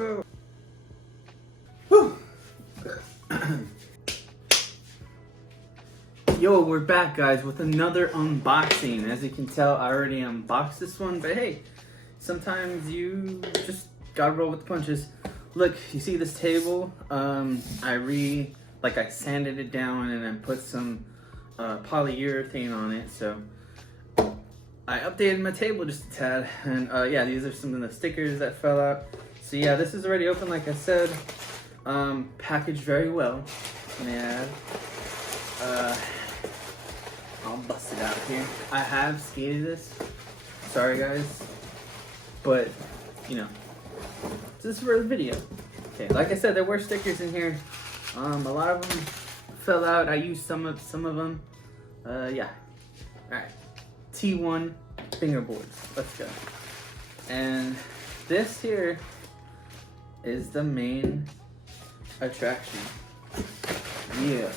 careful. Whew. Yo, we're back, guys, with another unboxing. As you can tell, I already unboxed this one, but hey, sometimes you just gotta roll with the punches. Look, you see this table? I sanded it down and then put some polyurethane on it, so I updated my table just a tad. And yeah, these are some of the stickers that fell out. So yeah, this is already open, like I said. Packaged very well. Yeah. I'll bust it out here. I have skated this. Sorry, guys, but you know, this is for the video. Okay, like I said, there were stickers in here. A lot of them fell out. I used some of them. Yeah. All right. T1 fingerboards. Let's go. And this here is the main attraction. Yeah.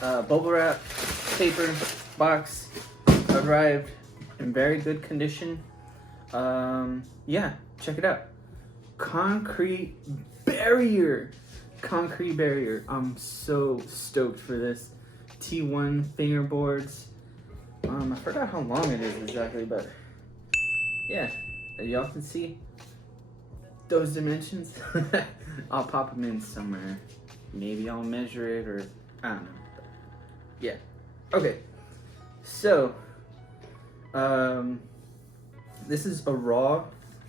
Bubble wrap, paper, box, arrived in very good condition. Yeah, check it out. Concrete barrier. I'm so stoked for this. T1 fingerboards. I forgot how long it is exactly, but yeah, y'all can see those dimensions. I'll pop them in somewhere. Maybe I'll measure it, or I don't know. But yeah. Okay. So, this is a raw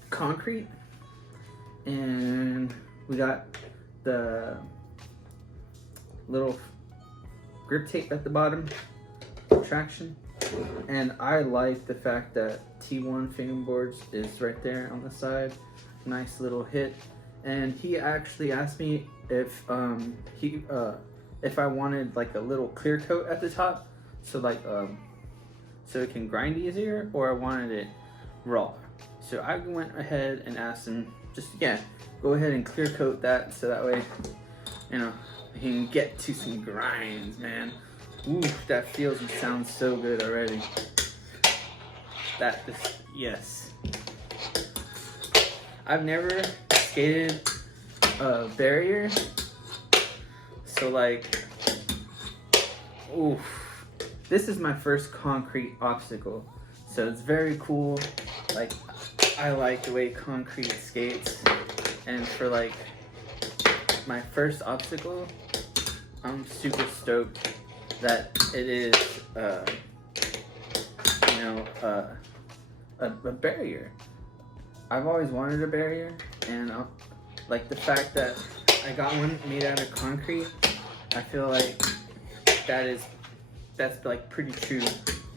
concrete, and we got the little grip tape at the bottom, traction, and I like the fact that T1 fingerboards is right there on the side. Nice little hit. And he actually asked me if if I wanted like a little clear coat at the top, so like so it can grind easier, or I wanted it raw. So I went ahead and asked him, just go ahead and clear coat that, so that way, you know, he can get to some grinds, man. Ooh, that feels and sounds so good already. That is, yes. I've never skated a barrier, so like, oof. This is my first concrete obstacle, so it's very cool. Like, I like the way concrete skates, and for like my first obstacle, I'm super stoked that it is, a barrier. I've always wanted a barrier, and like the fact that I got one made out of concrete, I feel like that's like pretty true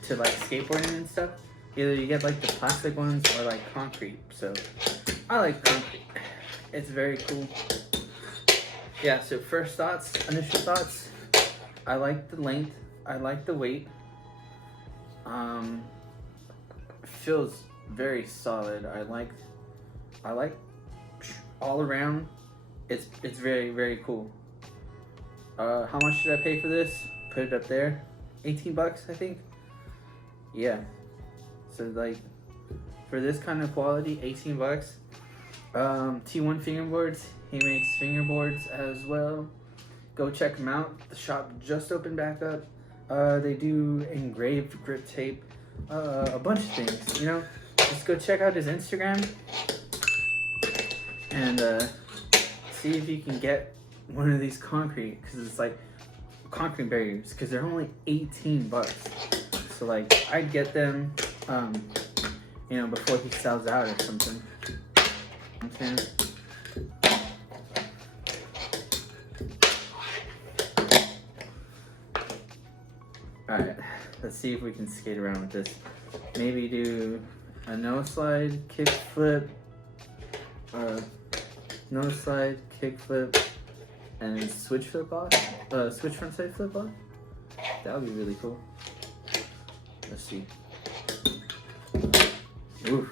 to like skateboarding and stuff. Either you get like the plastic ones or like concrete. So I like concrete. It's very cool. Yeah, so initial thoughts, I like the length, I like the weight. Feels very solid. I like all around. It's very, very cool. How much did I pay for this? Put it up there. 18 bucks, I think. Yeah. So like, for this kind of quality, 18 bucks. T1 fingerboards. He makes fingerboards as well. Go check him out. The shop just opened back up. They do engraved grip tape, a bunch of things, you know. Just go check out his Instagram and see if you can get one of these concrete, because it's like concrete barriers, because they're only 18 bucks. So like, I'd get them, you know, before he sells out or something. Okay. Alright, let's see if we can skate around with this. Maybe do a no slide, kick flip, no slide, kick flip, and switch flip off, switch front side flip off. That would be really cool. Let's see. Oof.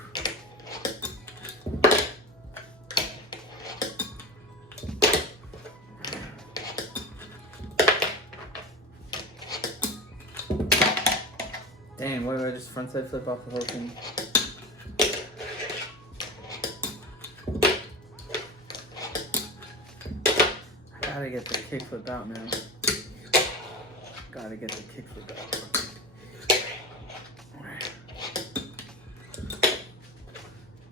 Damn, what if I just frontside flip off the whole thing? get the kickflip out, man. Gotta get the kickflip out.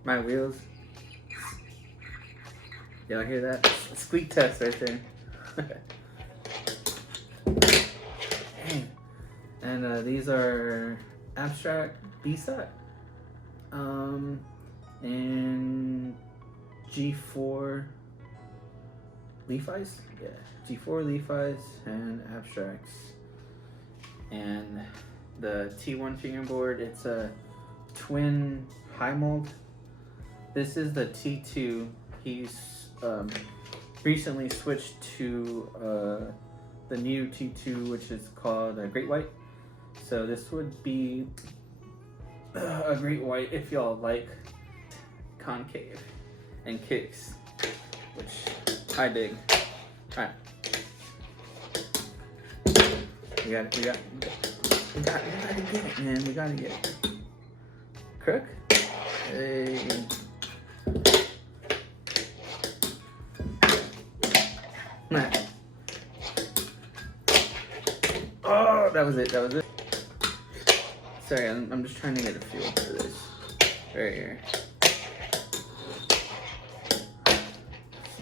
My wheels. Y'all hear that? Squeak test right there. Dang. And these are abstract B-side. And G4 Levi's. Yeah, G4 Levi's and abstracts. And the T1 fingerboard, it's a twin high mold. This is the T2. He's recently switched to the new T2, which is called a Great White. So this would be a Great White if y'all like concave and kicks, which I dig. All right, we gotta get it, man. We gotta get it. Crook. Hey. Nah. Oh, that was it. That was it. Sorry, I'm just trying to get a feel for this. Right here.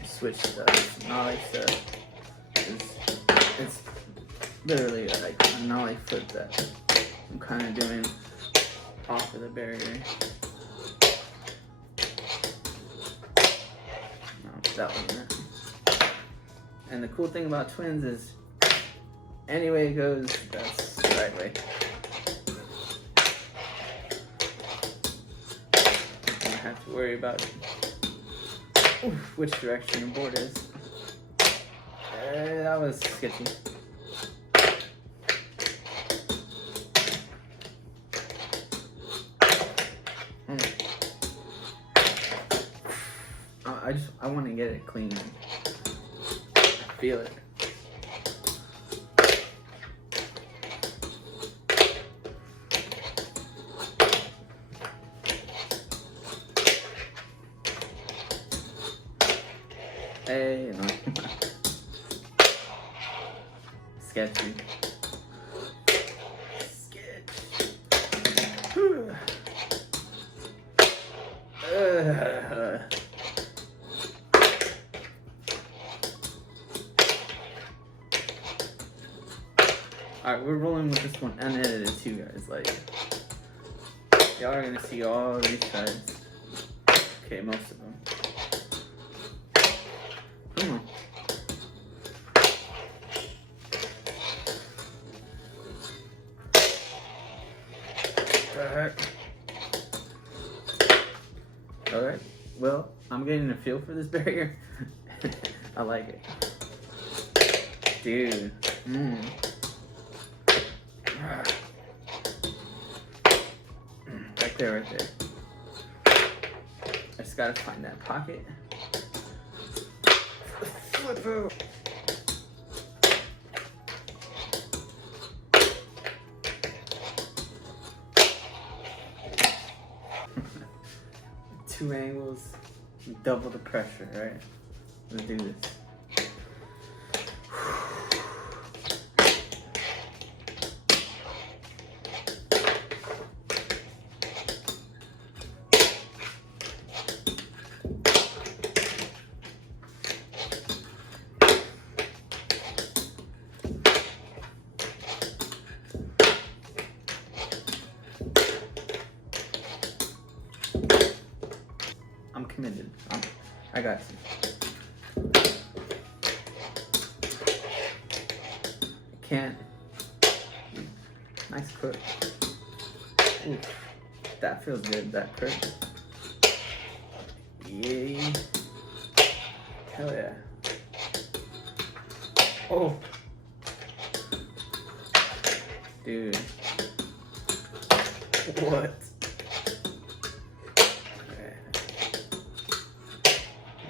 Switch stuff, nollie stuff. It's literally like a nollie flip that I'm kind of doing off of the barrier. No, that wasn't it. And the cool thing about twins is, any way it goes, that's the right way. You don't have to worry about which direction your board is. That was sketchy. I want to get it clean. I feel it. Hey, no. Sketchy. Alright, we're rolling with this one unedited too, guys. Like, y'all are gonna see all these sides. Okay, most of them. Come on. Alright, well, I'm getting a feel for this barrier. I like it. Dude. Right there, right there. I just gotta find that pocket. Flip out. Two angles, double the pressure, right? Let's do this. I'm committed. I got you. Can't. Nice crook. Ooh, that feels good, that crook. Yay. Hell yeah. Oh. Dude. What?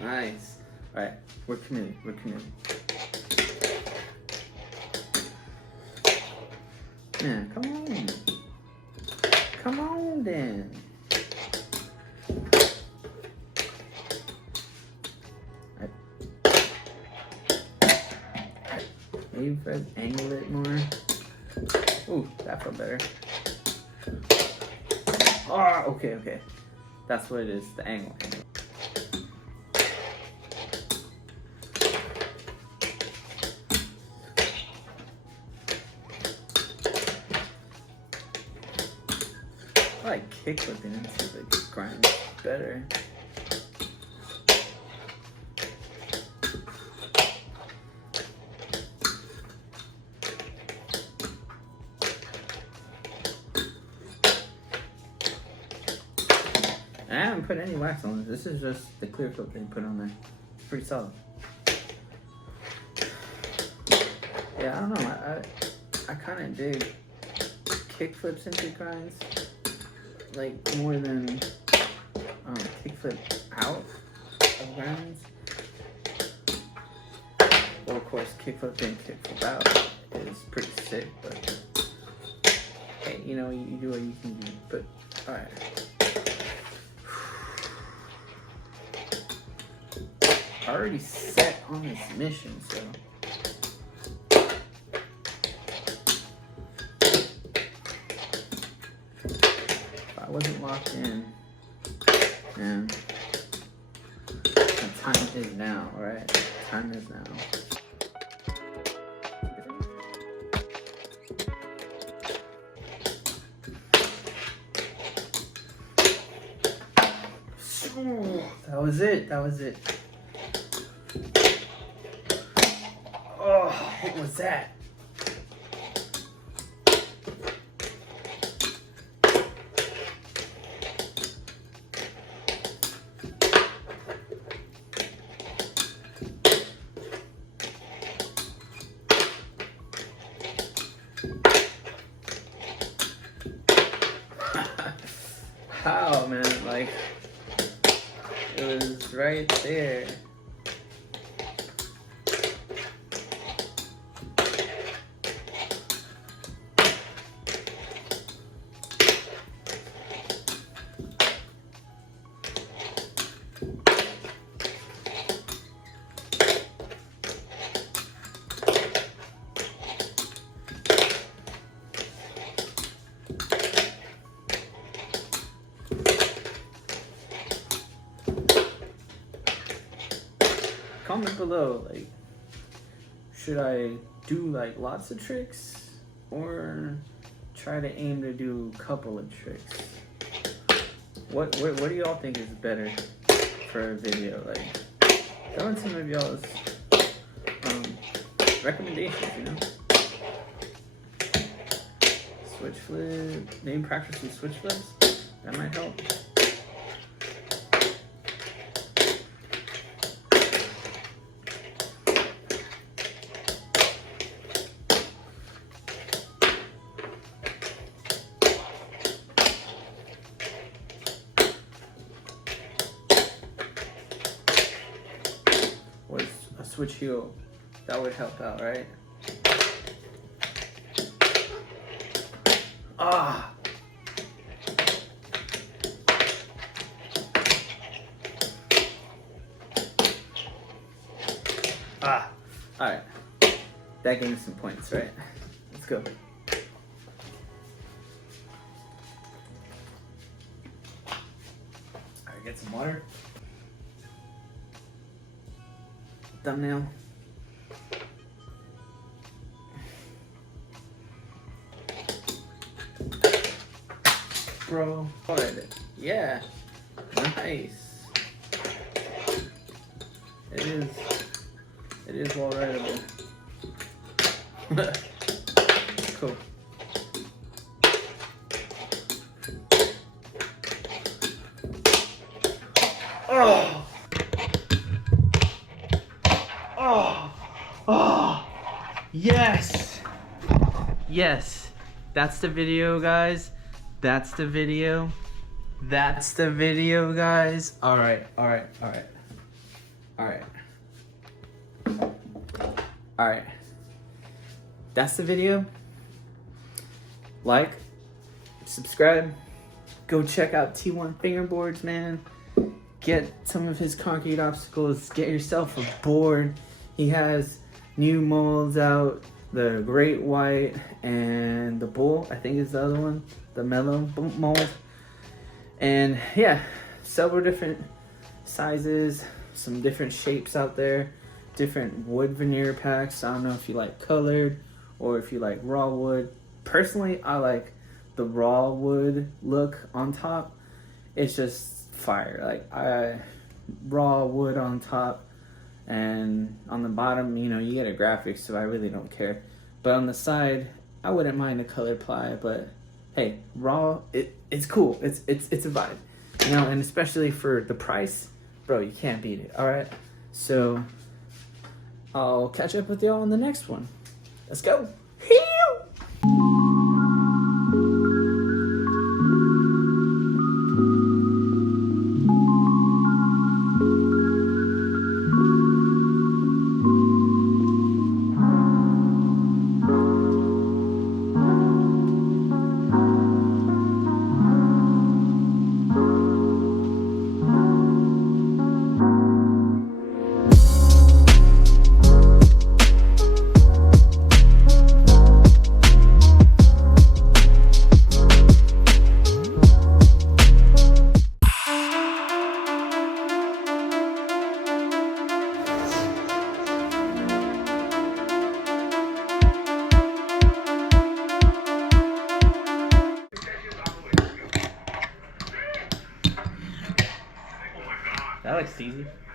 Nice. Alright, we're committed. We're committed. Yeah, come on. Come on then. Maybe angle it more. Ooh, that felt better. Oh, okay. That's what it is, the angle. I like kickflipping and see if it grinds better. I haven't put any wax on this. This is just the clear coat they put on there. It's pretty solid. Yeah, I don't know. I kind of dig kickflips into grinds, like more than kickflip out of grinds. Well, of course, kickflip and kickflip out is pretty sick, but hey, you know, you do what you can do. But all right. Already set on this mission, so if I wasn't locked in, and the time is now, right? Time is now. That was it. That was it. Oh, what was that? How, man? Like, it was right there. Comment below, like, should I do like lots of tricks or try to aim to do a couple of tricks? What do y'all think is better for a video? Like, throw in some of y'all's recommendations, you know? Switch flip, maybe practice some switch flips, that might help. Switch heel, that would help out, right? Ah! Ah! Alright. That gave me some points, right? Let's go. Alright, get some water. Thumbnail. Bro, alright. Yeah. Nice. It is well writable. Cool. Oh! Oh, yes, yes, that's the video, guys. That's the video. That's the video, guys. All right. That's the video. Like, subscribe, go check out T1fingerboards, man. Get some of his concrete obstacles, get yourself a board. He has new molds out. The Great White and the Bull, I think is the other one. The mellow mold. And yeah, several different sizes, some different shapes out there, different wood veneer packs. I don't know if you like colored or if you like raw wood. Personally, I like the raw wood look on top. It's just fire. Like raw wood on top, and on the bottom, you know, you get a graphic, so I really don't care. But on the side, I wouldn't mind a colored ply, but hey, raw, it's cool. It's a vibe, you know, and especially for the price, bro, you can't beat it. All right, so I'll catch up with y'all on the next one. Let's go. That looks easy.